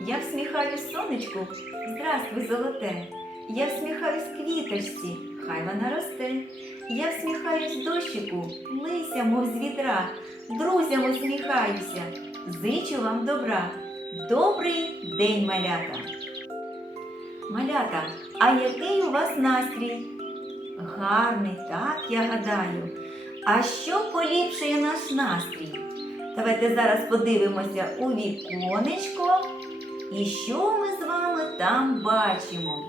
Я всміхаюсь сонечку, здравствуй, золоте. Я всміхаюсь квіточці, хай вона росте. Я всміхаюсь дощику, лися, мов з вітра. Друзям усміхаюся, зичу вам добра. Добрий день, малята. Малята, а який у вас настрій? Гарний, так, я гадаю. А що поліпшує наш настрій? Давайте зараз подивимося у віконечко. І що ми з вами там бачимо?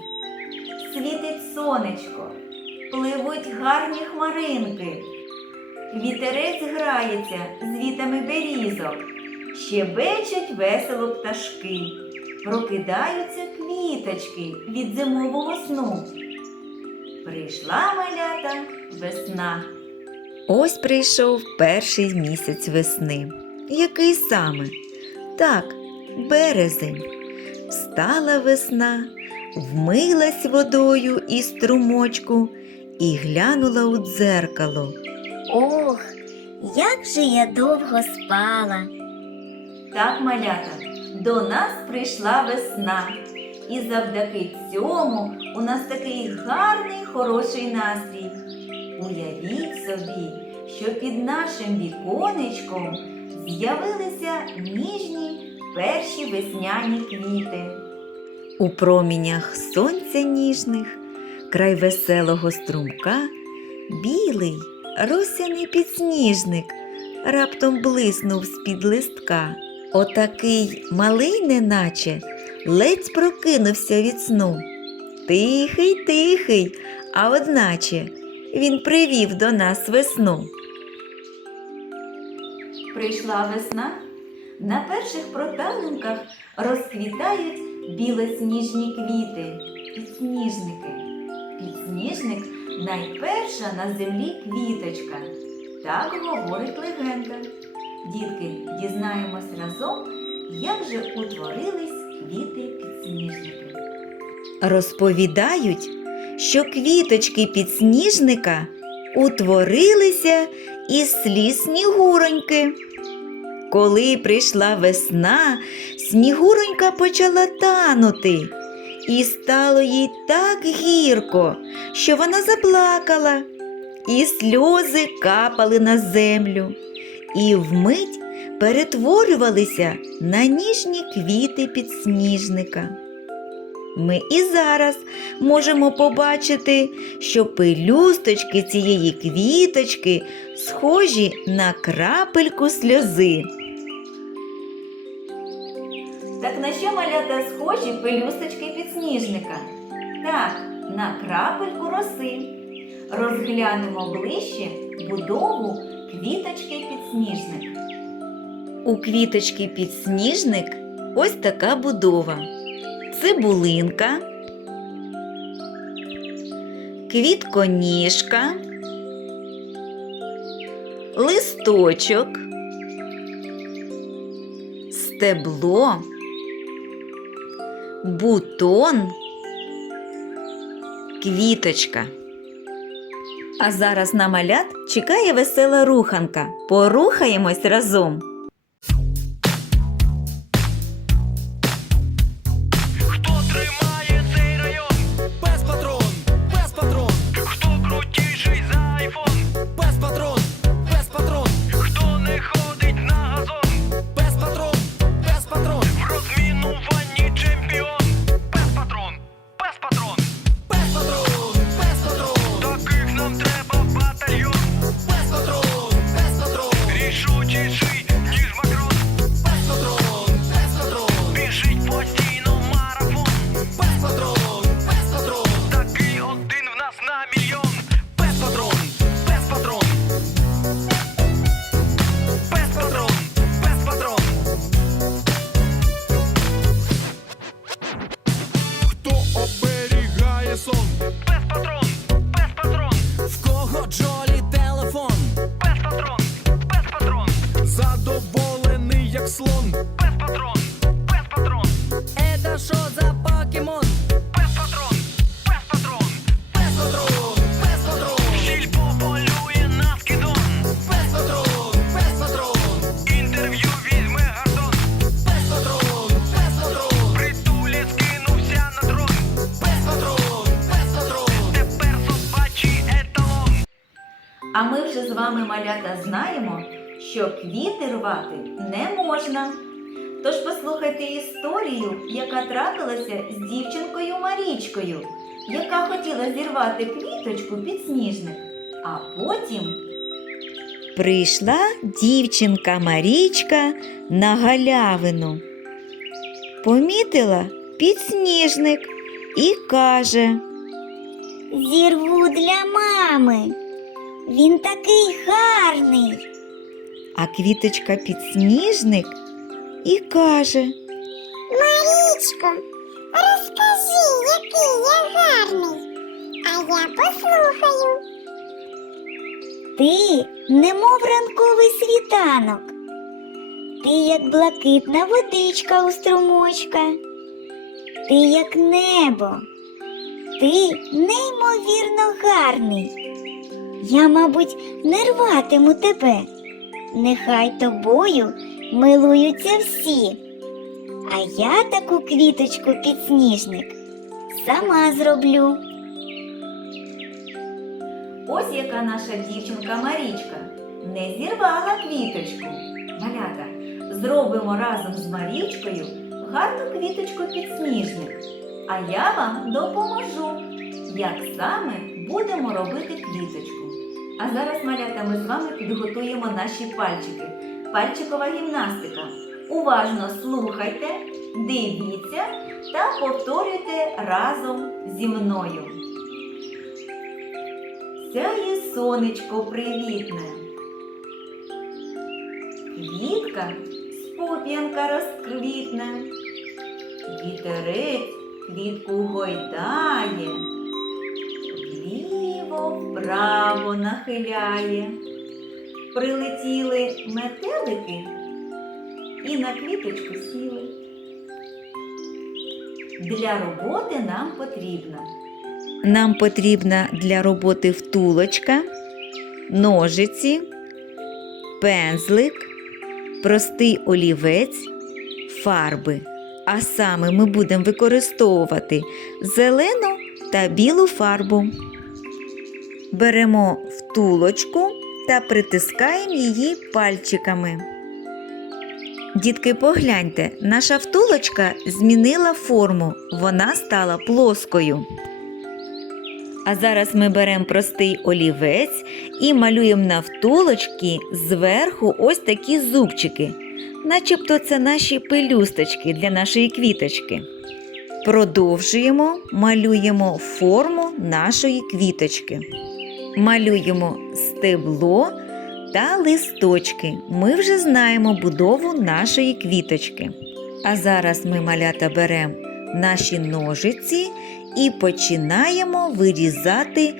Світить сонечко, пливуть гарні хмаринки. Вітерець грається з вітами берізок, щебечуть весело пташки, прокидаються квіточки від зимового сну. Прийшла малята весна. Ось прийшов перший місяць весни. Який саме? Так, березень. Встала весна, вмилась водою і струмочку і глянула у дзеркало. Ох, як же я довго спала. Так, малята, до нас прийшла весна. І завдяки цьому у нас такий гарний, хороший настрій. Уявіть собі, що під нашим віконечком з'явилися ніжні перші весняні квіти. У промінях сонця ніжних, край веселого струмка, білий росяний підсніжник раптом блиснув з-під листка. Отакий малий, неначе, ледь прокинувся від сну. Тихий, тихий, а одначе він привів до нас весну. Прийшла весна. На перших проталинках розквітають білосніжні квіти, підсніжники. Підсніжник найперша на землі квіточка. Так говорить легенда. Дітки, дізнаємось разом, як же утворились квіти підсніжники. Розповідають, що квіточки підсніжника утворилися із сліз снігуроньки. Коли прийшла весна, снігуронька почала танути, і стало їй так гірко, що вона заплакала, і сльози капали на землю, і вмить перетворювалися на ніжні квіти підсніжника. Ми і зараз можемо побачити, що пелюсточки цієї квіточки схожі на крапельку сльози. Так на що малята схожі пелюсточки підсніжника? Так, на крапельку роси. Розглянемо ближче будову квіточки підсніжник. У квіточки підсніжник ось така будова. Цибулинка, квітконіжка, листочок, стебло, бутон, квіточка. А зараз на малят чекає весела руханка. Порухаємось разом. Знаємо, що квіти рвати не можна. Тож послухайте історію, яка трапилася з дівчинкою Марічкою, яка хотіла зірвати квіточку підсніжник, а потім прийшла дівчинка Марічка на галявину. Помітила підсніжник і каже. Зірву для мами. Він такий гарний. А квіточка підсніжник і каже: Марічко, розкажи, який я гарний, а я послухаю. Ти, немов ранковий світанок. Ти як блакитна водичка у струмочка. Ти як небо. Ти неймовірно гарний. Я, мабуть, не рватиму тебе. Нехай тобою милуються всі. А я таку квіточку підсніжник сама зроблю. Ось яка наша дівчинка Марічка не зірвала квіточку. Малята, зробимо разом з Марічкою гарну квіточку підсніжник. А я вам допоможу, як саме будемо робити квіточку. А зараз, малята, ми з вами підготуємо наші пальчики. Пальчикова гімнастика. Уважно слухайте, дивіться та повторюйте разом зі мною. Сяє сонечко привітне. Квітка з розквітне. Вітерець квітку гойдає, вправо нахиляє. Прилетіли метелики і на квіточку сіли. Для роботи нам потрібно нам потрібна для роботи втулочка, ножиці, пензлик, простий олівець, фарби. А саме ми будемо використовувати зелену та білу фарбу. Беремо втулочку та притискаємо її пальчиками. Дітки, погляньте, наша втулочка змінила форму, вона стала плоскою. А зараз ми беремо простий олівець і малюємо на втулочки зверху ось такі зубчики, начебто це наші пелюсточки для нашої квіточки. Продовжуємо, малюємо форму нашої квіточки. Малюємо стебло та листочки. Ми вже знаємо будову нашої квіточки. А зараз ми малята беремо наші ножиці і починаємо вирізати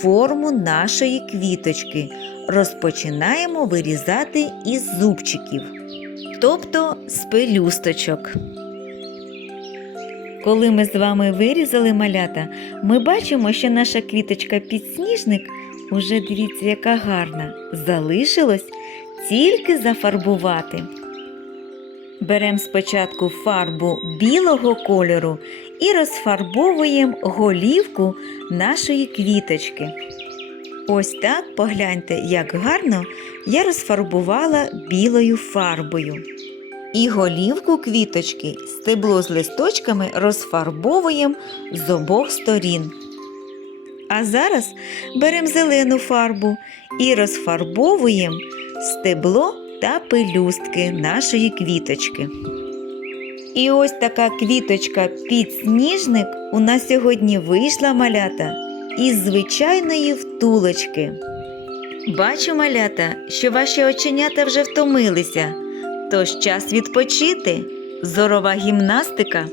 форму нашої квіточки. Розпочинаємо вирізати із зубчиків, тобто з пелюсточок. Коли ми з вами вирізали малята, ми бачимо, що наша квіточка підсніжник уже дивіться, яка гарна. Залишилось тільки зафарбувати. Беремо спочатку фарбу білого кольору і розфарбовуємо голівку нашої квіточки. Ось так погляньте, як гарно я розфарбувала білою фарбою. І голівку квіточки, стебло з листочками розфарбовуємо з обох сторін. А зараз беремо зелену фарбу і розфарбовуємо стебло та пелюстки нашої квіточки. І ось така квіточка підсніжник у нас сьогодні вийшла малята із звичайної втулочки. Бачу, малята, що ваші оченята вже втомилися, тож час відпочити. Зорова гімнастика.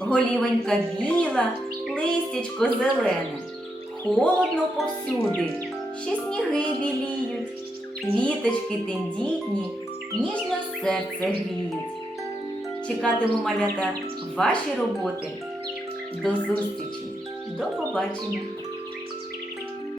Голівонька біла, листячко зелене. Холодно повсюди, ще сніги біліють, квіточки тендітні, ніжно серце гріють. Чекатиму малята ваші роботи. До зустрічі, до побачення!